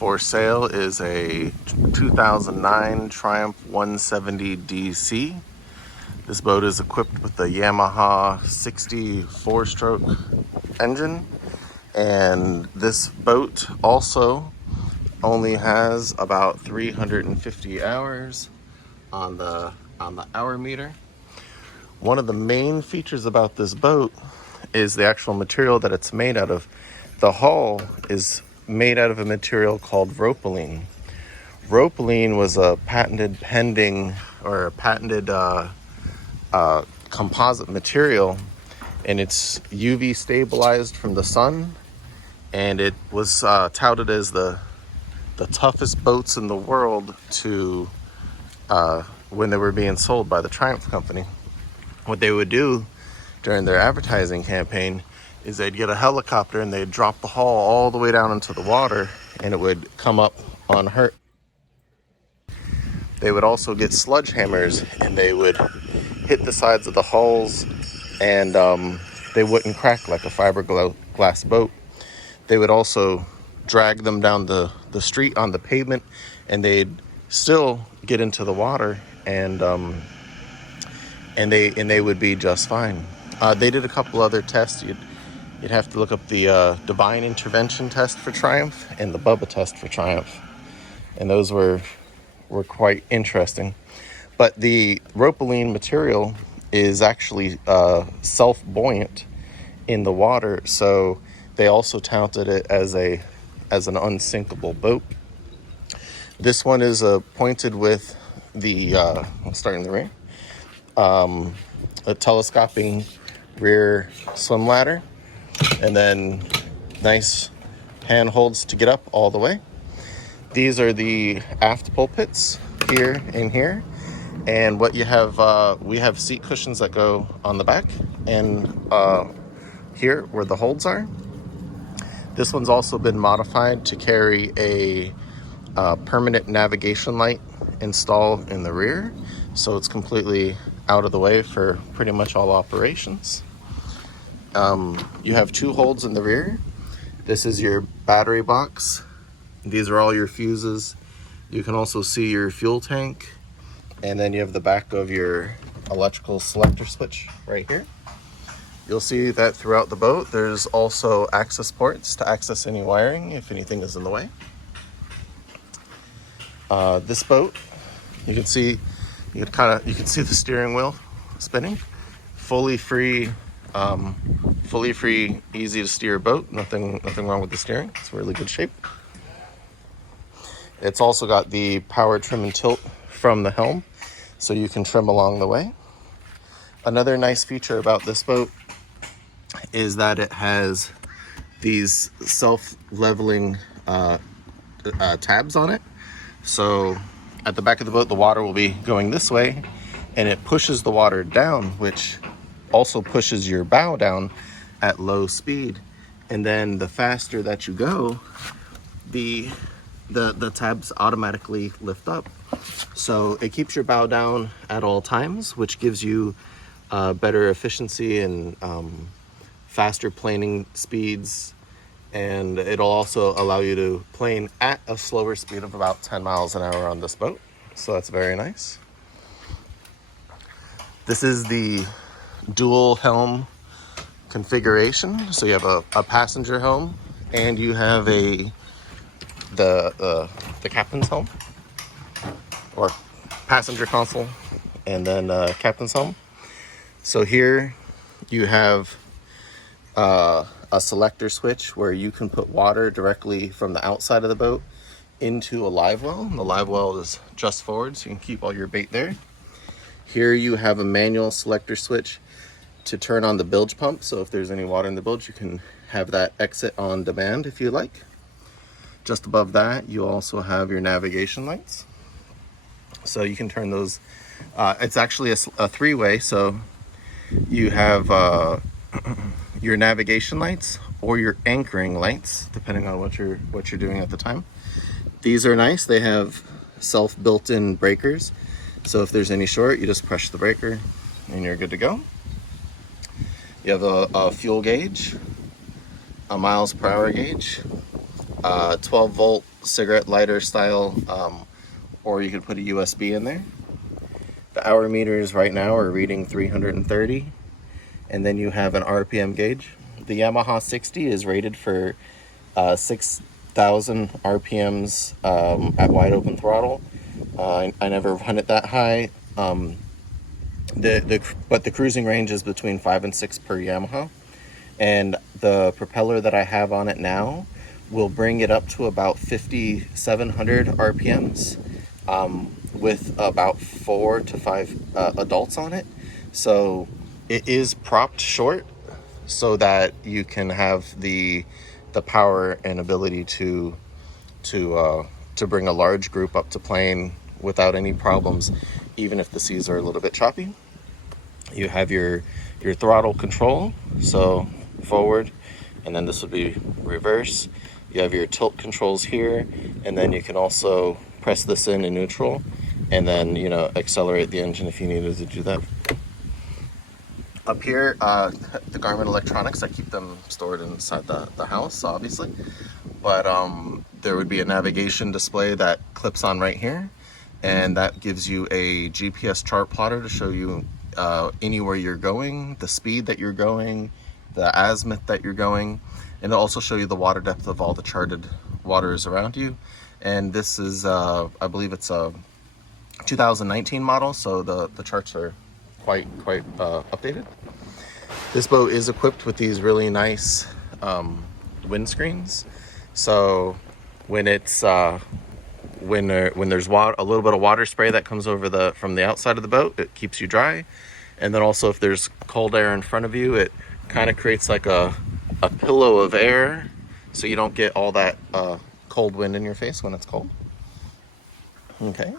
for sale is a 2009 Triumph 170 DC. This boat is equipped with the Yamaha F60 4-stroke engine, and this boat also only has about 350 hours on the hour meter. One of the main features about this boat is the actual material that it's made out of. The hull is made out of a material called Roplene. Roplene was a patented composite material, and it's UV stabilized from the sun, and it was touted as the toughest boats in the world to when they were being sold by the Triumph company. What they would do during their advertising campaign is they'd get a helicopter and they'd drop the hull all the way down into the water, and it would come up unhurt. They would also get sledgehammers and they would hit the sides of the hulls, and they wouldn't crack like a fiberglass boat. They would also drag them down the street on the pavement, and they'd still get into the water, and they would be just fine. They did a couple other tests. You'd have to look up the Divine Intervention test for Triumph and the Bubba Test for Triumph, and those were quite interesting. But the Roplene material is actually self-buoyant in the water, so they also touted it as an unsinkable boat. This one is pointed with the starting the rear, a telescoping rear swim ladder, and then nice handholds to get up all the way. These are the aft pulpits here and here, and what you have, we have seat cushions that go on the back, and here where the holds are. This one's also been modified to carry a permanent navigation light installed in the rear, so it's completely out of the way for pretty much all operations. You have two holds in the rear. This is your battery box. These are all your fuses. You can also see your fuel tank, and then you have the back of your electrical selector switch right here. You'll see that throughout the boat there's also access ports to access any wiring if anything is in the way. This boat, you can see the steering wheel spinning. Fully free, easy to steer boat. Nothing wrong with the steering. It's in really good shape. It's also got the power trim and tilt from the Helm, so you can trim along the way. Another nice feature about this boat is that it has these self-leveling tabs on it. So at the back of the boat, the water will be going this way, and it pushes the water down, which also pushes your bow down at low speed. And then the faster that you go, the tabs automatically lift up. So it keeps your bow down at all times, which gives you better efficiency and faster planing speeds. And it'll also allow you to plane at a slower speed of about 10 miles an hour on this boat. So that's very nice. This is the dual helm configuration. So you have a passenger helm, and you have the captain's helm, or passenger console, and then captain's helm. So here you have a selector switch where you can put water directly from the outside of the boat into a Livewell. The Livewell is just forward, so you can keep all your bait there. Here you have a manual selector switch to turn on the bilge pump, so if there's any water in the bilge, you can have that exit on demand if you like. Just above that, you also have your navigation lights, so you can turn those. It's actually a three-way, so you have your navigation lights or your anchoring lights, depending on what you're doing at the time. These are nice. They have self built-in breakers, so if there's any short, you just push the breaker and you're good to go. You have a fuel gauge, a miles per hour gauge, 12 volt cigarette lighter style, or you could put a USB in there. The hour meters right now are reading 330, and then you have an RPM gauge. The Yamaha 60 is rated for 6,000 RPMs at wide open throttle. I never run it that high. But the cruising range is between 5 and 6 per Yamaha, and the propeller that I have on it now will bring it up to about 5,700 RPMs, with about 4 to 5 adults on it. So it is propped short so that you can have the power and ability to bring a large group up to plane without any problems, even if the seas are a little bit choppy. You have your throttle control, so forward, and then this would be reverse. You have your tilt controls here, and then you can also press this in neutral, and then, you know, accelerate the engine if you needed to do that. Up here, the Garmin electronics, I keep them stored inside the house, obviously, but there would be a navigation display that clips on right here, and that gives you a GPS chart plotter to show you anywhere you're going, the speed that you're going, the azimuth that you're going, and it'll also show you the water depth of all the charted waters around you. And this is, I believe it's a 2019 model, so the charts are quite updated. This boat is equipped with these really nice windscreens, so when it's when there's a little bit of water spray that comes over from the outside of the boat, it keeps you dry. And then also, if there's cold air in front of you, it kind of creates like a pillow of air, so you don't get all that cold wind in your face when it's cold. Okay,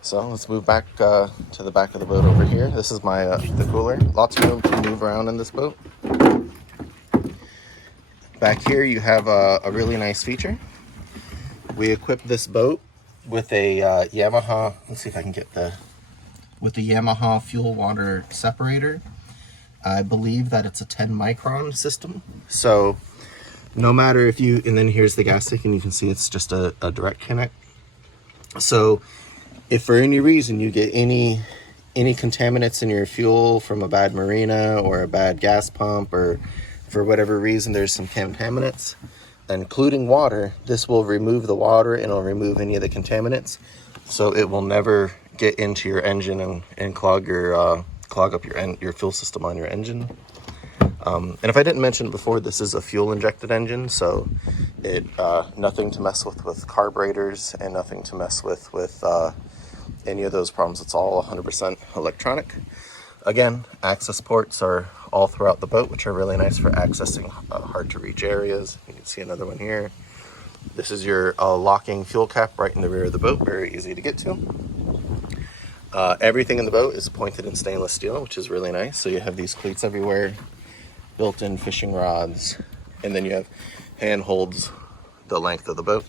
so let's move back to the back of the boat over here. This is the cooler. Lots of room to move around in this boat. Back here you have a really nice feature. We equipped this boat with a Yamaha, let's see if I can get with the Yamaha fuel water separator. I believe that it's a 10 micron system. So no matter if you, and then here's the gas tank, and you can see it's just a direct connect. So if for any reason you get any contaminants in your fuel from a bad marina or a bad gas pump, or for whatever reason there's some contaminants, including water, this will remove the water and it'll remove any of the contaminants, so it will never get into your engine and clog up your fuel system on your engine. And if I didn't mention it before, this is a fuel injected engine, so it nothing to mess with carburetors, and nothing to mess with any of those problems. It's all 100% electronic. Again, access ports are all throughout the boat, which are really nice for accessing hard to reach areas. You can see another one here. This is your locking fuel cap right in the rear of the boat, very easy to get to. Everything in the boat is pointed in stainless steel, which is really nice. So you have these cleats everywhere, built-in fishing rods, and then you have handholds the length of the boat.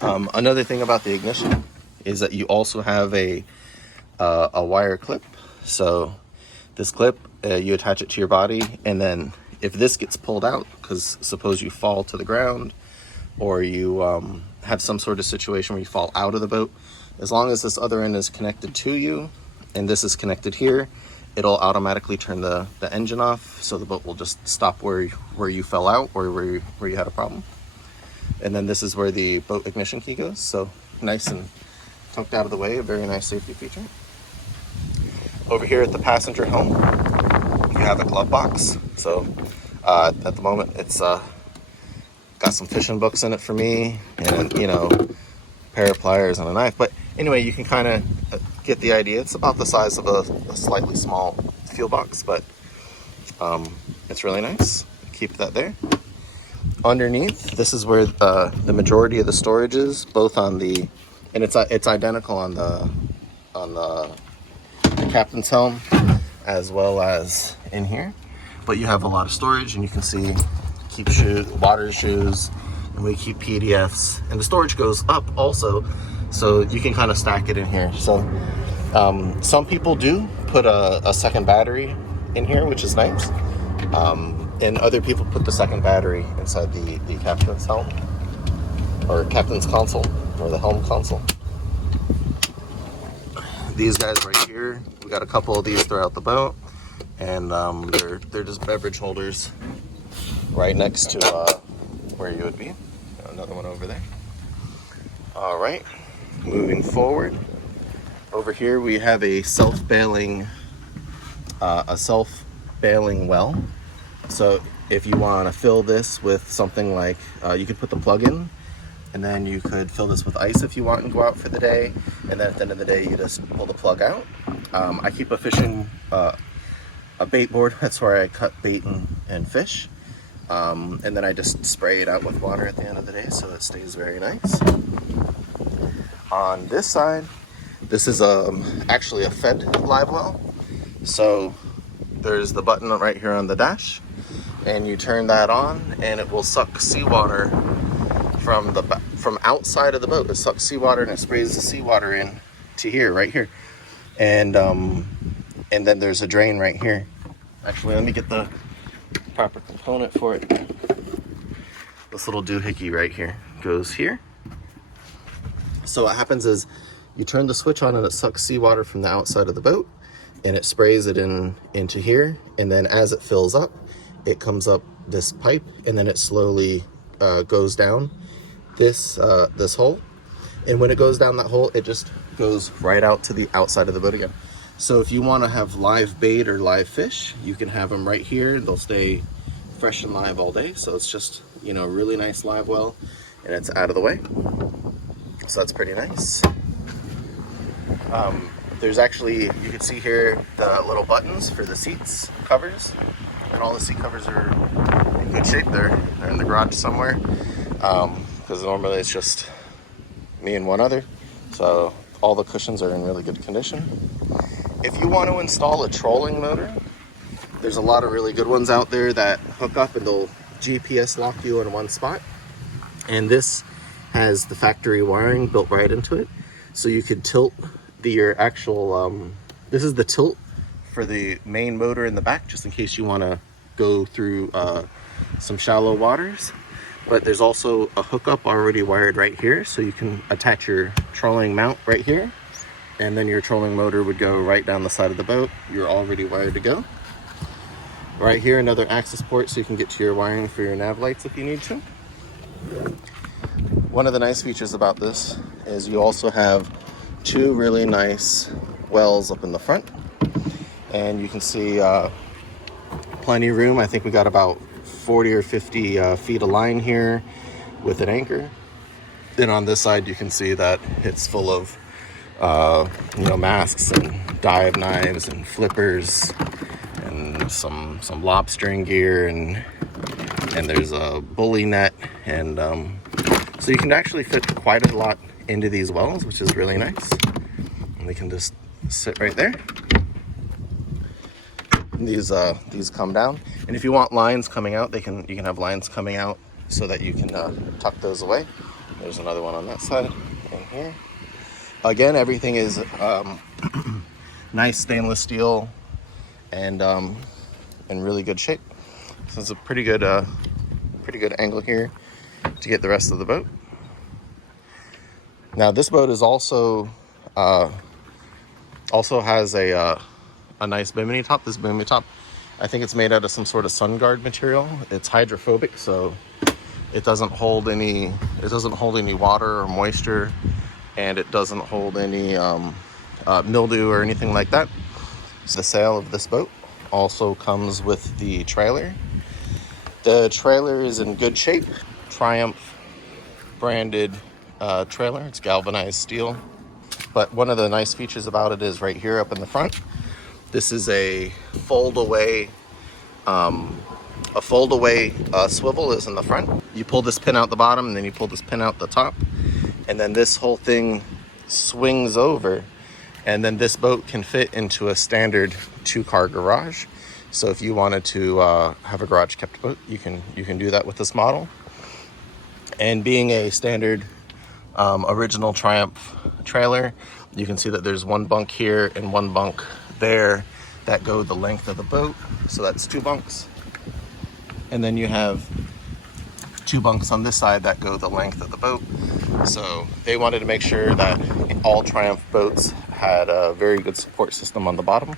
Another thing about the ignition is that you also have a wire clip. So this clip, you attach it to your body, and then if this gets pulled out, because suppose you fall to the ground, or you have some sort of situation where you fall out of the boat, as long as this other end is connected to you and this is connected here, it'll automatically turn the engine off, so the boat will just stop where you fell out, or where you had a problem. And then this is where the boat ignition key goes, so nice and tucked out of the way, a very nice safety feature. Over here at the passenger helm, you have a glove box. So at the moment, it's got some fishing books in it for me, and a pair of pliers and a knife. But anyway, you can kind of get the idea. It's about the size of a slightly small fuel box, but it's really nice. Keep that there. Underneath, this is where the majority of the storage is, both on the, and it's identical on the captain's helm as well as in here, but you have a lot of storage, and you can see keep water shoes, and we keep PDFs, and the storage goes up also, so you can kind of stack it in here. So some people do put a second battery in here, which is nice. And other people put the second battery inside the captain's helm, or captain's console, or the helm console. These guys right here, we got a couple of these throughout the boat, and they're just beverage holders right next to where you would be. Got another one over there. All right, moving forward. Over here we have a self-bailing well. So if you want to fill this with something like, you could put the plug in, and then you could fill this with ice if you want and go out for the day. And then at the end of the day, you just pull the plug out. I keep a fishing, a bait board. That's where I cut bait and fish. And then I just spray it out with water at the end of the day, so it stays very nice. On this side, this is actually a fed live well. So there's the button right here on the dash, and you turn that on, and it will suck seawater from outside of the boat. It sucks seawater and it sprays the seawater in to here, right here, and then there's a drain right here. Actually, let me get the proper component for it. This little doohickey right here goes here. So what happens is you turn the switch on and it sucks seawater from the outside of the boat, and it sprays it into here, and then as it fills up, it comes up this pipe, and then it slowly goes down this hole. And when it goes down that hole, it just goes right out to the outside of the boat again. So if you want to have live bait or live fish, you can have them right here. They'll stay fresh and live all day. So it's just, really nice live well, and it's out of the way. So that's pretty nice. There's actually, you can see here, the little buttons for the seats covers, and all the seat covers are in good shape. They're in the garage somewhere, because normally it's just me and one other. So all the cushions are in really good condition. If you want to install a trolling motor, there's a lot of really good ones out there that hook up and they'll GPS lock you in one spot. And this has the factory wiring built right into it. So you could tilt your actual, this is the tilt for the main motor in the back, just in case you want to go through some shallow waters. But there's also a hookup already wired right here, so you can attach your trolling mount right here, and then your trolling motor would go right down the side of the boat. You're already wired to go. Right here, another access port, so you can get to your wiring for your nav lights if you need to. One of the nice features about this is you also have two really nice wells up in the front, and you can see plenty of room. I think we got about 40 or 50 feet of line here with an anchor. And on this side, you can see that it's full of masks and dive knives and flippers and some lobstering gear, and there's a bully net, and so you can actually fit quite a lot into these wells, which is really nice. And they can just sit right there. And these come down, and if you want lines coming out, you can have lines coming out so that you can tuck those away. There's another one on that side and here. Again, everything is nice stainless steel and in really good shape. So it's a pretty good angle here to get the rest of the boat. Now this boat is also has a nice bimini top. This bimini top, I think it's made out of some sort of sun guard material. It's hydrophobic, so it doesn't hold any water or moisture, and it doesn't hold any mildew or anything like that. So the sail of this boat also comes with the trailer. The trailer is in good shape. Triumph branded trailer. It's galvanized steel. But one of the nice features about it is right here up in the front. This is a fold-away swivel is in the front. You pull this pin out the bottom, and then you pull this pin out the top, and then this whole thing swings over, and then this boat can fit into a standard 2-car garage. So if you wanted to have a garage kept boat, you can do that with this model. And being a standard original Triumph trailer, you can see that there's one bunk here and one bunk there that go the length of the boat. So that's 2 bunks. And then you have 2 bunks on this side that go the length of the boat. So they wanted to make sure that all Triumph boats had a very good support system on the bottom.